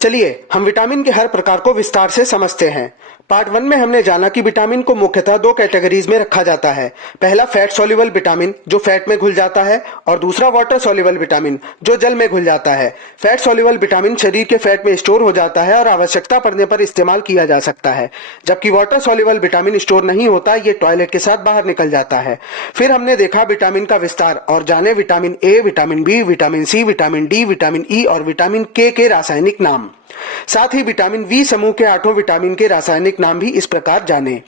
चलिए हम विटामिन के हर प्रकार को विस्तार से समझते हैं। पार्ट 1 में हमने जाना कि विटामिन को मुख्यतः दो कैटेगरीज में रखा जाता है। पहला फैट सॉल्युबल विटामिन जो फैट में घुल जाता है और दूसरा वाटर सॉल्युबल विटामिन जो जल में घुल जाता है। फैट सॉल्युबल विटामिन शरीर के फैट में स्टोर हो जाता है और आवश्यकता पड़ने पर इस्तेमाल किया जा सकता है, जबकि वाटर सॉल्युबल विटामिन स्टोर नहीं होता, ये टॉयलेट के साथ बाहर निकल जाता है। फिर हमने देखा विटामिन का विस्तार और जाने vitamin A, vitamin B, vitamin C, vitamin D, vitamin E और विटामिन के रासायनिक नाम। साथ ही विटामिन वी समूह के 8 विटामिन के रासायनिक नाम भी इस प्रकार जाने।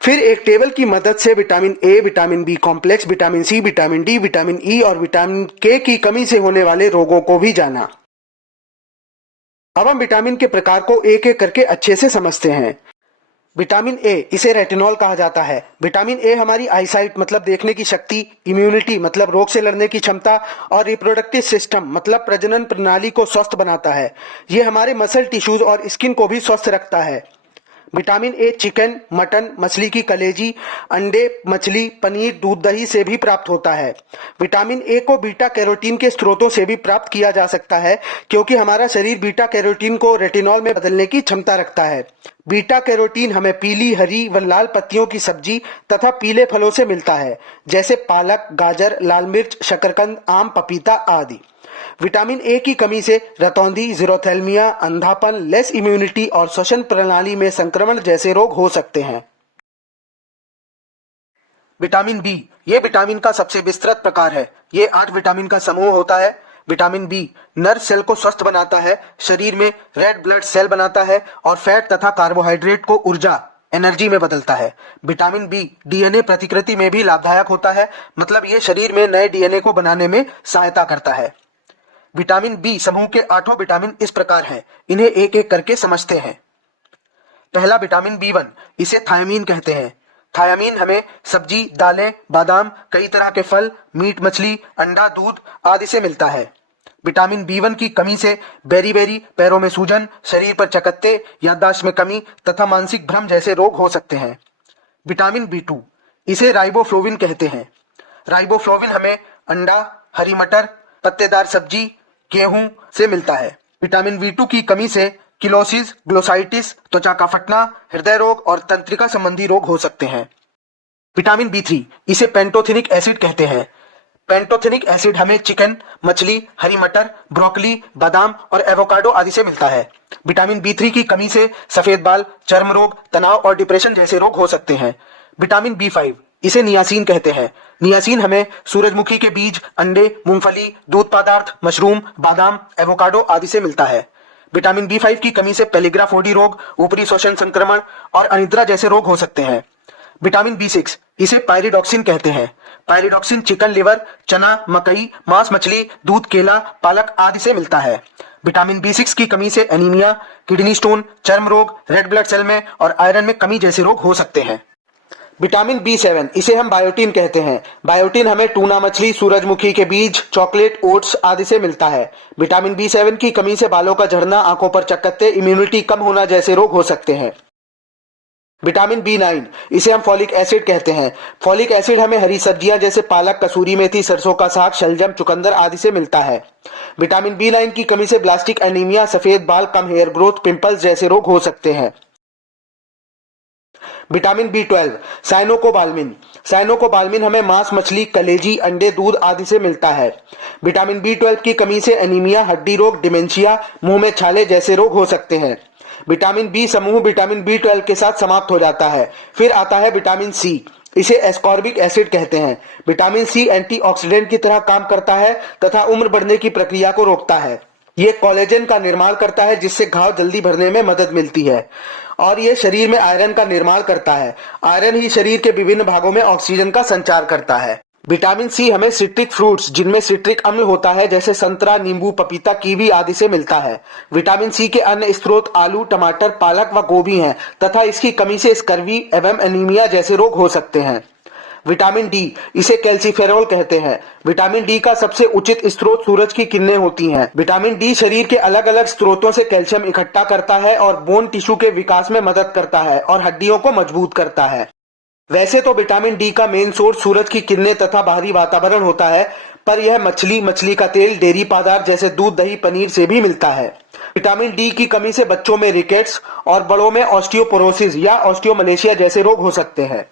फिर एक टेबल की मदद से vitamin A, vitamin B complex, vitamin C, vitamin D, vitamin E और विटामिन के की कमी से होने वाले रोगों को भी जाना। अब हम विटामिन के प्रकार को एक एक करके अच्छे से समझते हैं। विटामिन ए, इसे रेटिनॉल कहा जाता है। विटामिन ए हमारी आईसाइट मतलब देखने की शक्ति, इम्यूनिटी मतलब रोग से लड़ने की क्षमता और रिप्रोडक्टिव सिस्टम मतलब प्रजनन प्रणाली को स्वस्थ बनाता है। ये हमारे मसल टिश्यूज और स्किन को भी स्वस्थ रखता है। विटामिन ए चिकन, मटन, मछली की कलेजी, अंडे, मछली, पनीर, दूध, दही से भी प्राप्त होता है। विटामिन ए को बीटा कैरोटीन के स्रोतों से भी प्राप्त किया जा सकता है, क्योंकि हमारा शरीर बीटा कैरोटीन को रेटिनॉल में बदलने की क्षमता रखता है। बीटा कैरोटीन हमें पीली, हरी व लाल पत्तियों की सब्जी तथा पीले फलों से मिलता है, जैसे पालक, गाजर, लाल मिर्च, शकरकंद, आम, पपीता आदि। विटामिन ए की कमी से रतौंधी, जीरोथैल्मिया, अंधापन, लेस इम्यूनिटी और श्वसन प्रणाली में संक्रमण जैसे रोग हो सकते हैं। विटामिन बी, ये विटामिन का सबसे विस्तृत प्रकार है। ये 8 विटामिन का समूह होता है। विटामिन बी नर्व सेल को स्वस्थ बनाता है, शरीर में रेड ब्लड सेल बनाता है और फैट तथा कार्बोहाइड्रेट को ऊर्जा एनर्जी में बदलता है। विटामिन बी डीएनए प्रतिकृति में भी लाभदायक होता है, मतलब ये शरीर में नए डीएनए को बनाने में सहायता करता है। विटामिन बी समूह के 8 विटामिन इस प्रकार हैं, इन्हें एक एक करके समझते हैं। पहला विटामिन बी1, इसे थायमीन कहते हैं। थायमीन हमें सब्जी, दालें, बादाम, कई तरह के फल, मीट, मछली, अंडा, दूध आदि से मिलता है। विटामिन बी1 की कमी से बेरी, पैरों में सूजन, शरीर पर चकत्ते, याददाश्त में कमी तथा मानसिक भ्रम जैसे रोग हो सकते हैं। विटामिन बी2, इसे राइबोफ्लोविन कहते हैं। राइबोफ्लोविन हमें अंडा, हरी मटर, पत्तेदार सब्जी, गेहूं से मिलता है। विटामिन बी2 की कमी से किलोसिस, ग्लोसाइटिस, त्वचा का फटना, हृदय रोग और तंत्रिका संबंधी रोग हो सकते हैं। विटामिन बी3, इसे पेंटोथेनिक एसिड कहते हैं। पेंटोथेनिक एसिड हमें चिकन, मछली, हरी मटर, ब्रोकली, बादाम और एवोकाडो आदि से मिलता है। विटामिन बी3 की कमी से सफेद बाल, चर्म रोग, तनाव और डिप्रेशन जैसे रोग हो सकते हैं। विटामिन बी5, इसे नियासिन कहते हैं। नियासिन हमें सूरजमुखी के बीज, अंडे, मूंगफली, दूध पदार्थ, मशरूम, बादाम, एवोकाडो आदि से मिलता है। विटामिन बी5 की कमी से पेलिग्राफोडी रोग, ऊपरी श्वसन संक्रमण और अनिद्रा जैसे रोग हो सकते हैं। विटामिन बी6, इसे पायरिडॉक्सिन कहते हैं। पायरिडॉक्सिन चिकन, लिवर, चना, मकई, मांस, मछली, दूध, केला, पालक आदि से मिलता है। विटामिन बी6 की कमी से एनीमिया, किडनी स्टोन, चर्म रोग, रेड ब्लड सेल में और आयरन में कमी जैसे रोग हो सकते हैं। विटामिन बी7, इसे हम बायोटीन कहते हैं। बायोटीन हमें टूना मछली, सूरजमुखी के बीज, चॉकलेट, ओट्स आदि से मिलता है। विटामिन बी7 की कमी से बालों का झड़ना, आंखों पर चकत्ते, इम्यूनिटी कम होना जैसे रोग हो सकते हैं। विटामिन बी9, इसे हम फॉलिक एसिड कहते हैं। फॉलिक एसिड हमें हरी सब्जियां जैसे पालक, कसूरी मेथी, सरसों का साग, शलजम, चुकंदर आदि से मिलता है। विटामिन बी9 की कमी से ब्लास्टिक एनीमिया, सफेद बाल, कम हेयर ग्रोथ, पिंपल्स जैसे रोग हो सकते हैं। Vitamin B12, cyanocobalamin. साइनोकोबाल्मिन हमें मांस, मछली, कलेजी, अंडे, दूध आदि से मिलता है। विटामिन बी12 की कमी से एनीमिया, हड्डी रोग, डिमेंशिया, मुंह में छाले जैसे रोग हो सकते हैं। विटामिन बी समूह विटामिन बी12 के साथ समाप्त हो जाता है। फिर आता है विटामिन सी, इसे एस्कॉर्बिक एसिड कहते हैं। विटामिन सी एंटीऑक्सीडेंट की तरह काम करता है तथा उम्र बढ़ने की प्रक्रिया को रोकता है। ये कोलेजन का निर्माण करता है, जिससे घाव जल्दी भरने में मदद मिलती है और ये शरीर में आयरन का निर्माण करता है। आयरन ही शरीर के विभिन्न भागों में ऑक्सीजन का संचार करता है। विटामिन सी हमें सिट्रिक फ्रूट्स जिनमें सिट्रिक अम्ल होता है जैसे संतरा, नींबू, पपीता, कीवी आदि से मिलता है। विटामिन सी के अन्य स्रोत आलू, टमाटर, पालक व गोभी हैं तथा इसकी कमी से स्कर्वी एवं एनीमिया जैसे रोग हो सकते हैं। विटामिन डी, इसे कैल्सीफेरॉल कहते हैं। विटामिन डी का सबसे उचित स्रोत सूरज की किरणें होती हैं। विटामिन डी शरीर के अलग अलग स्रोतों से कैल्शियम इकट्ठा करता है और बोन टिश्यू के विकास में मदद करता है और हड्डियों को मजबूत करता है। वैसे तो विटामिन डी का मेन सोर्स सूरज की किरणें तथा बाहरी वातावरण होता है, पर यह मछली का तेल, डेयरी पदार्थ जैसे दूध, दही, पनीर से भी मिलता है। विटामिन डी की कमी से बच्चों में रिकेट्स और बड़ों में ऑस्टियोपोरोसिस या ऑस्टियोमलेशिया जैसे रोग हो सकते हैं।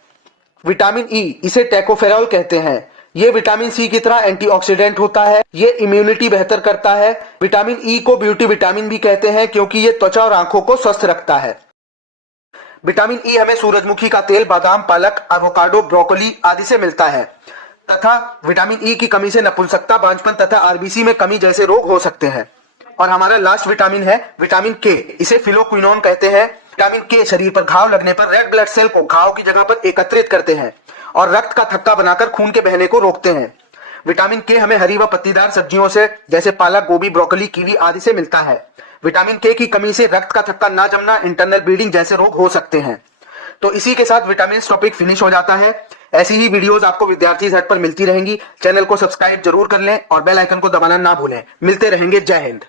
विटामिन ई, इसे टोकोफेरॉल कहते हैं। ये विटामिन सी की तरह एंटीऑक्सीडेंट होता है। ये इम्यूनिटी बेहतर करता है। विटामिन ई को ब्यूटी विटामिन भी कहते हैं क्योंकि ये त्वचा और आंखों को स्वस्थ रखता है। विटामिन ई हमें सूरजमुखी का तेल, बादाम, पालक, एवोकाडो, ब्रोकोली आदि से मिलता है तथा विटामिन ई की कमी से नपुंसकता, बांझपन तथा आरबीसी में कमी जैसे रोग हो सकते हैं। और हमारा लास्ट विटामिन है विटामिन के, इसे फिलोक्विनोन कहते हैं। विटामिन के शरीर पर घाव लगने पर रेड ब्लड सेल को घाव की जगह पर एकत्रित करते हैं और रक्त का थक्का बनाकर खून के बहने को रोकते हैं। विटामिन के हमें हरी व पत्तीदार सब्जियों से जैसे पालक, गोभी, ब्रोकोली, कीवी आदि से मिलता है। विटामिन के की कमी से रक्त का थक्का ना जमना, इंटरनल ब्लीडिंग जैसे रोग हो सकते हैं। तो इसी के साथ विटामिन टॉपिक फिनिश हो जाता है। ऐसी ही वीडियोस आपको विद्यार्थी सेट पर मिलती रहेंगी। चैनल को सब्सक्राइब जरूर कर लें और बेल आइकन को दबाना ना भूलें। मिलते रहेंगे। जय हिंद।